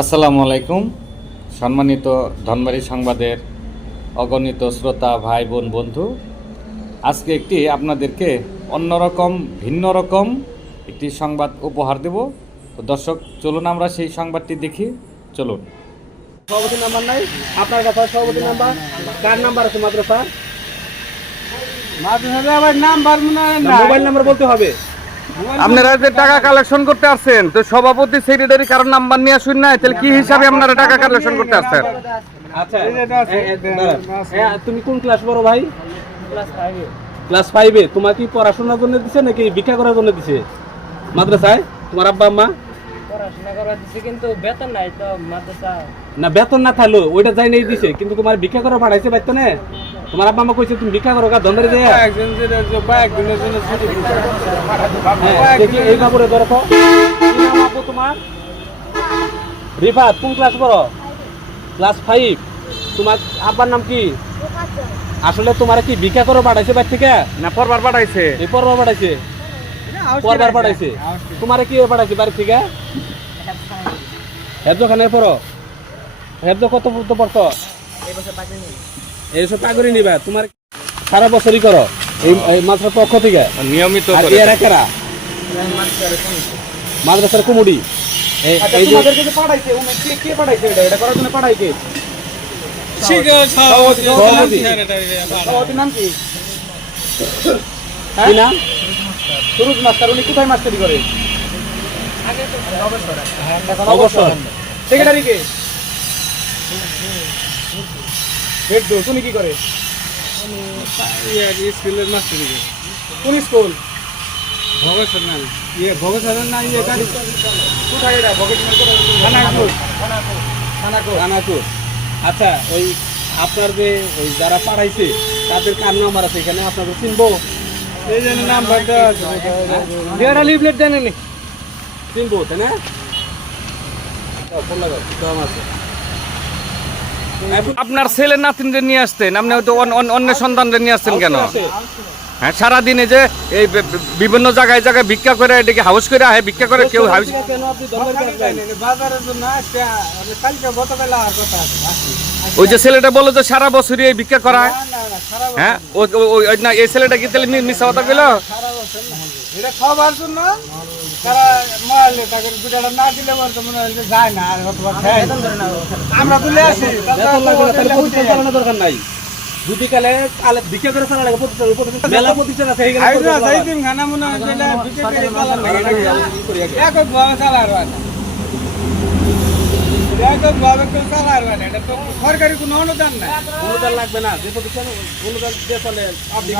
আসসালামু আলাইকুম। সম্মানিত ধনবাড়ি সংবাদের অগণিত শ্রোতা ভাই বোন বন্ধু আজকে একটি আপনাদেরকে অন্যরকম ভিন্ন রকম একটি সংবাদ উপহার দেব। তো দর্শক চলুন আমরা সেই সংবাদটি দেখি। চলুন। সভাপতি নাম্বার নাই? আপনার কাছে সভাপতি নাম্বার? কার নাম্বার আছে মাদ্রাসা মোবাইল নাম্বার বলতে হবে। আপনারা যে টাকা কালেকশন করতে আসছেন তো সভাপতি সেক্রেটারি কারোর নাম্বার নিয়ে আসুন না তাহলে কি হিসাবে আপনারা টাকা কালেকশন করতে আসছেন? আচ্ছা তুমি কোন ক্লাস পড়ো ভাই? ক্লাস ফাইভে তোমার কি পড়াশোনার জন্য দিছে নাকি ভিক্ষা করার জন্য দিছে? মাদ্রাসায়? তোমার আব্বা আম্মা? পড়াশোনা করা দিচ্ছে কিন্তু বেতন নাই তো মাদ্রাসা। না বেতন না থাকল ওইটা যাই নেই দিছে কিন্তু তোমার ভিক্ষা করা পাঠাইছে বাইতো না তোমার আব্বা আম্মা কইছে তুমি ভিক্ষা করো গা ধন্দরে দিয়ে। হ্যাঁ, দেখি এই কাপড়ে ধরো তো। তোমার? রিফাত কোন ক্লাস পড়ো? ক্লাস ফাইভ তোমার আব্বার নাম কি? আসলে তোমার কি ভিক্ষা করো পাঠাইছে বাড়ি থেকে? না পরবার পাঠাইছে। এই পরবার পাঠাইছে? পরবার পাঠাইছে? তোমার কি পাঠাইছে বাড়ি থেকে? হেদ্দ খানে পড়ো। হেদ্দ কত পড়তো? পড়তো এইসব পাগড়ি নিবা তোমার সারা বছরই করো। এই মাদ্রাসার পক্ষ থেকে। নিয়মিত এরা কারা মাদ্রাসার কুমুডি এই এই যে পাঠাইছে কে কে পাঠাইছে এটা? এটা করার জন্য পাঠাই কে সভাপতি। সভাপতির নাম কি? কি নাম? সুরুজ মাস্টার উনি কোথায় মাস্টারি করে? অবসর। সেক্রেটারি কে? হেড দোষ। উনি কি করে? স্কুলের মাস্টারি কোন স্কুল? ভগৎ ইয়ে ভগৎ ইয়ে গাড়ি কোথায় এটা? ভগৎপুর খানাকুর থানাকুর। থানাকুর। আচ্ছা ওই আপনার যে ওই যারা পাঠাইছে তাদের কার নাম্বার আছে এখানে? আপনাকে চিনবো? এই জন্য নাম ভাইটা দেড়া লিফলেট দেন চিনবো তাই না? দাও, ফোন লাগাও, দাম আছে। আপনার ছেলে নাতিনদের নিয়ে আসতেন আপনি হয়তো অন্য- সন্তানদের নিয়ে আসতেন কেন। হ্যাঁ সারাদিনে যে এই বিভিন্ন জায়গায় জায়গায় ভিক্ষা করে এটাকে হাউস করে আহে ভিক্ষা করে কেউ হাউস ওই যে ছেলেটা বলো যে সারা বছরই এই ভিক্ষা সারা হ্যাঁ ওই- না এই ছেলেটা কি তাহলে মি- মিথ্যা কথা কইলো? এটা খাবার জন্য তারা মারলে তাকে দুটাটা না দিলে বলতে মনে হয় যায় না আর। আমরা তুলে আসি। দরকার নাই। যদি কালে কালে ভিক্ষা করে চালা লাগে প্রতিষ্ঠান মেলা প্রতিষ্ঠান আছে। দিন খানা মনে হয় করে লাগে। একক ভাবে একক ভাবে কেউ এটা তো সরকারি কোনো অনুদান নাই। অনুদান লাগবে না যে প্রতিষ্ঠান অনুদান দিয়ে চলে আপনি